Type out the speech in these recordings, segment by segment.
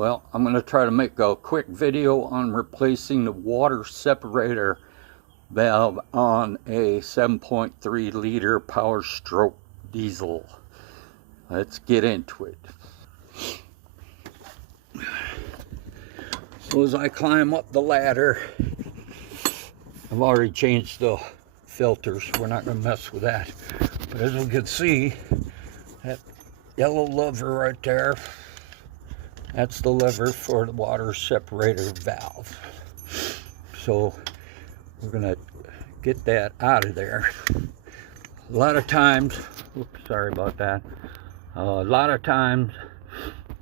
Well, I'm going to try to make a quick video on replacing the water separator valve on a 7.3 liter powerstroke diesel. Let's get into it. So as I climb up the ladder, I've already changed the filters. We're not going to mess with that. But as we can see, that yellow lever right there, that's the lever for the water separator valve. So we're going to get that out of there. A lot of times, oops, sorry about that. A lot of times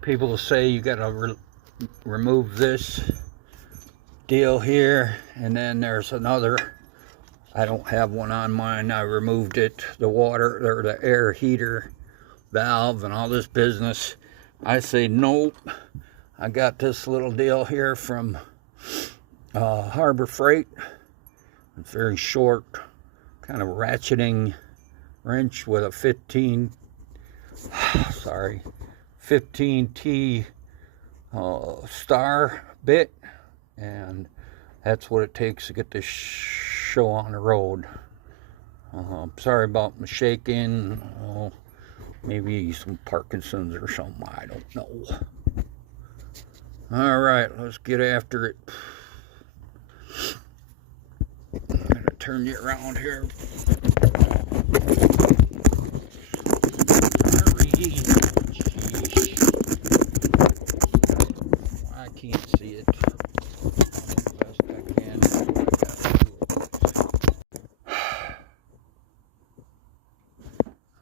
people will say you got to remove this deal here, and then there's another. I don't have one on mine. I removed it, the water or the air heater valve and all this business. I say nope. I got this little deal here from Harbor Freight. It's very short, kind of ratcheting wrench with a 15T star bit, and that's what it takes to get this show on the road. Sorry about my shaking. Maybe some Parkinson's or something, I don't know. All right, let's get after it. I'm gonna turn you around here. I can't see it. The best I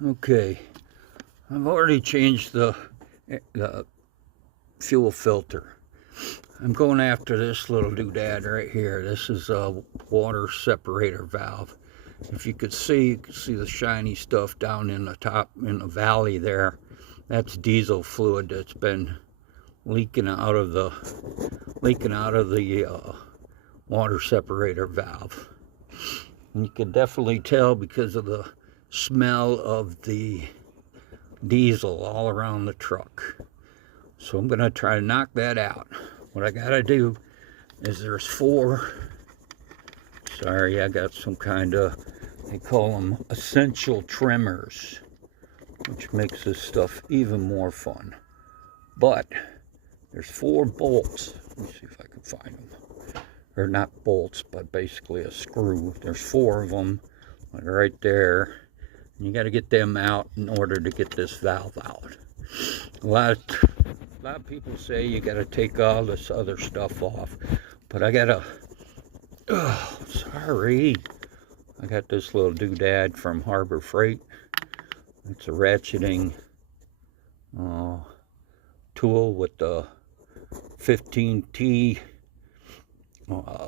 can. Okay, I've already changed the fuel filter. I'm going after this little doodad right here. This is a water separator valve. If you could see the shiny stuff down in the top, in the valley there. That's diesel fluid that's been leaking out of the water separator valve. And you can definitely tell because of the smell of the diesel all around the truck. So I'm going to try to knock that out. What I got to do is there's four, sorry, I got some kind of, they call them essential trimmers, which makes this stuff even more fun. But there's 4 bolts. Let me see if I can find them. They're not bolts, but basically a screw. There's 4 of them, like right there. And you got to get them out in order to get this valve out. A lot of people say you got to take all this other stuff off, but I gotta. Oh, sorry. I got this little doodad from Harbor Freight. It's a ratcheting tool with the 15T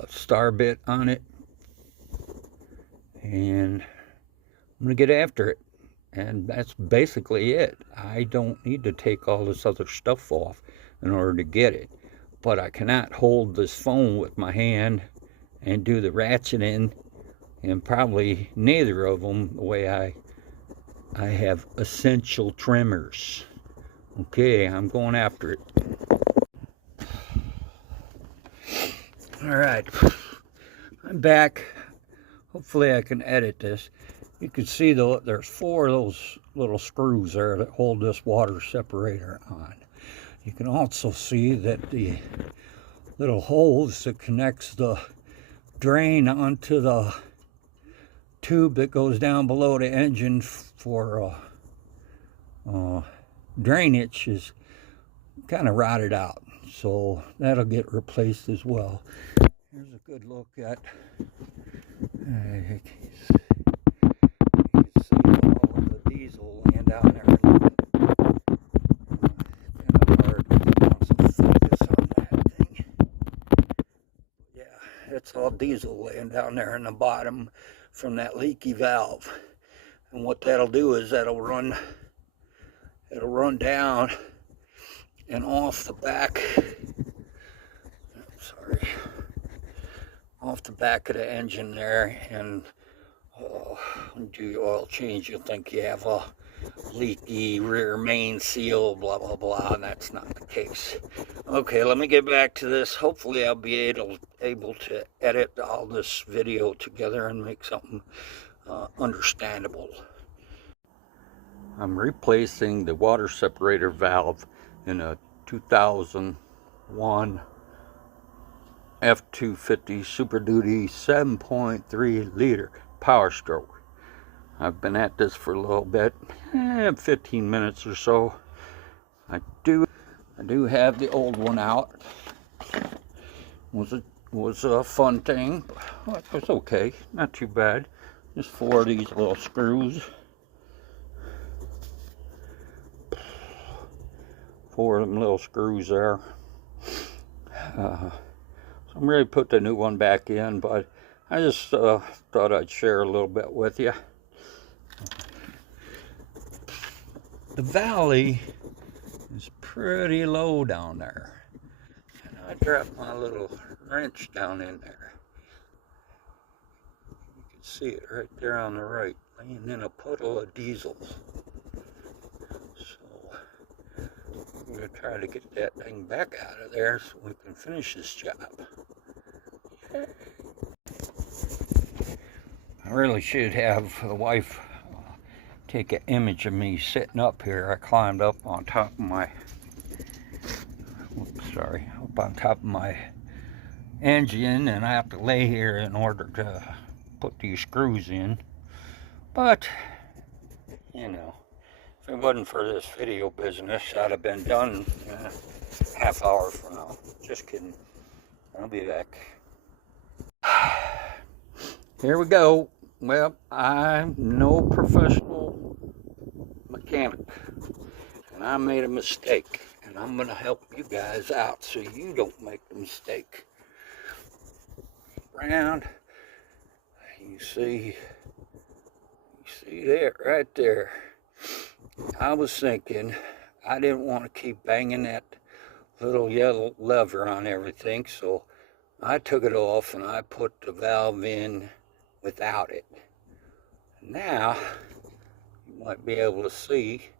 star bit on it, and I'm gonna get after it. And that's basically it. I don't need to take all this other stuff off in order to get it. But I cannot hold this phone with my hand and do the ratcheting, and probably neither of them the way I have essential trimmers. Okay, I'm going after it. All right, I'm back. Hopefully I can edit this. You can see though, there's 4 of those little screws there that hold this water separator on. You can also see that the little hose that connects the drain onto the tube that goes down below the engine for drainage is kind of rotted out. So that'll get replaced as well. Here's a good look at diesel laying down there. Kind of hard to focus on that thing. Yeah, it's all diesel laying down there in the bottom from that leaky valve. And what that'll do is that'll run down and off the back. Sorry. Off the back of the engine there, and when you do your oil change, you'll think you have a leaky rear main seal, blah, blah, blah, and that's not the case. Okay, let me get back to this. Hopefully I'll be able to edit all this video together and make something understandable. I'm replacing the water separator valve in a 2001 F250 Super Duty 7.3 liter Power Stroke. I've been at this for a little bit, 15 minutes or so. I do have the old one out. Was a fun thing, but it was okay, not too bad. Just 4 of these little screws. 4 of them little screws there. So I'm ready to put the new one back in, but I just thought I'd share a little bit with you. The valley is pretty low down there, and I dropped my little wrench down in there. You can see it right there on the right, laying in a puddle of diesel. So I'm going to try to get that thing back out of there so we can finish this job. I really should have the wife take an image of me sitting up here. I climbed up on top of my, up on top of my engine, and I have to lay here in order to put these screws in. But, you know, if it wasn't for this video business, I'd have been done half hour from now. Just kidding. I'll be back. Here we go. Well, I'm no professional mechanic, and I made a mistake, and I'm going to help you guys out so you don't make the mistake. Round, you see that right there. I was thinking I didn't want to keep banging that little yellow lever on everything, so I took it off and I put the valve in without it. Now you might be able to see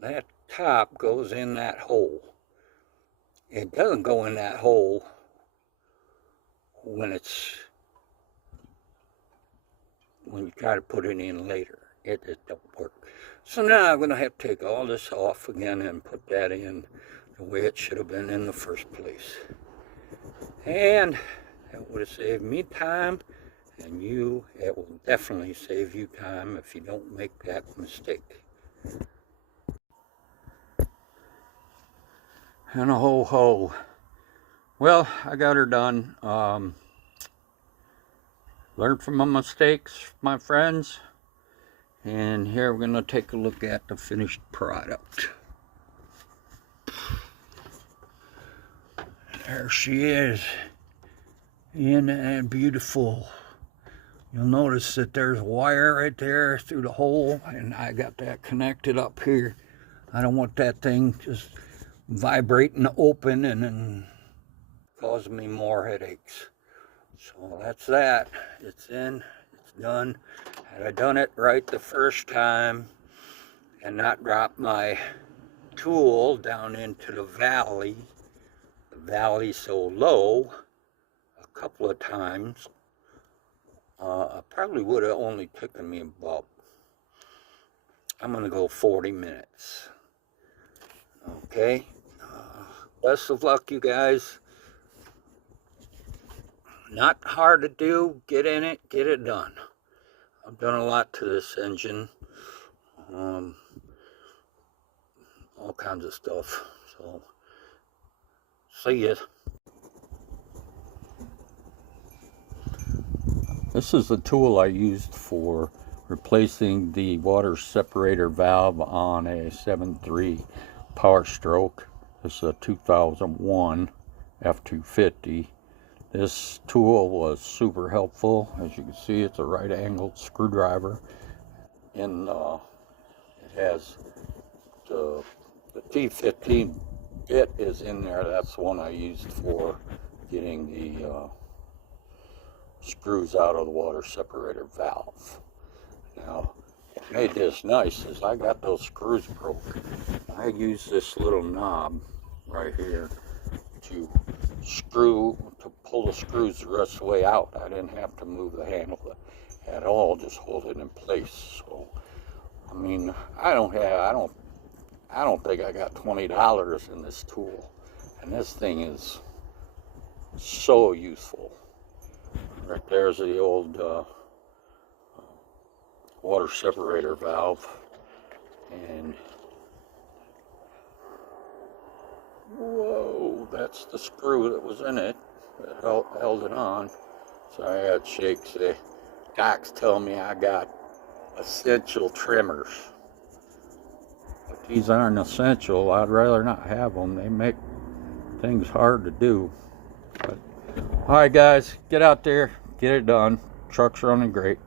that top goes in that hole. It doesn't go in that hole when you try to put it in later. It just don't work. So now I'm going to have to take all this off again and put that in the way it should have been in the first place. And that would have saved me time, and it will definitely save you time if you don't make that mistake. And a ho-ho. Well, I got her done. Learned from my mistakes, my friends. And here we're going to take a look at the finished product. There she is. Isn't that beautiful? You'll notice that there's wire right there through the hole, and I got that connected up here. I don't want that thing just vibrating open and then causing me more headaches. So that's that. It's in, it's done. Had I done it right the first time and not dropped my tool down into the valley so low a couple of times, probably would have only taken me about, I'm going to go 40 minutes. Okay. Best of luck, you guys. Not hard to do. Get in it, get it done. I've done a lot to this engine. All kinds of stuff. So, see ya. This is the tool I used for replacing the water separator valve on a 7.3 Power Stroke. This is a 2001 F250. This tool was super helpful. As you can see, it's a right-angled screwdriver, and it has the T15 bit is in there. That's the one I used for getting the screws out of the water separator valve. Now, made this nice is I got those screws broke. I use this little knob right here to pull the screws the rest of the way out. I didn't have to move the handle at all, just hold it in place. So I mean, I don't think I got $20 in this tool, and this thing is so useful. Right there's the old water separator valve, and whoa, that's the screw that was in it that held it on. Sorry, I had shakes. The doc's telling me I got essential trimmers, but these aren't essential. I'd rather not have them. They make things hard to do. But all right, guys, get out there, get it done. Truck's running great.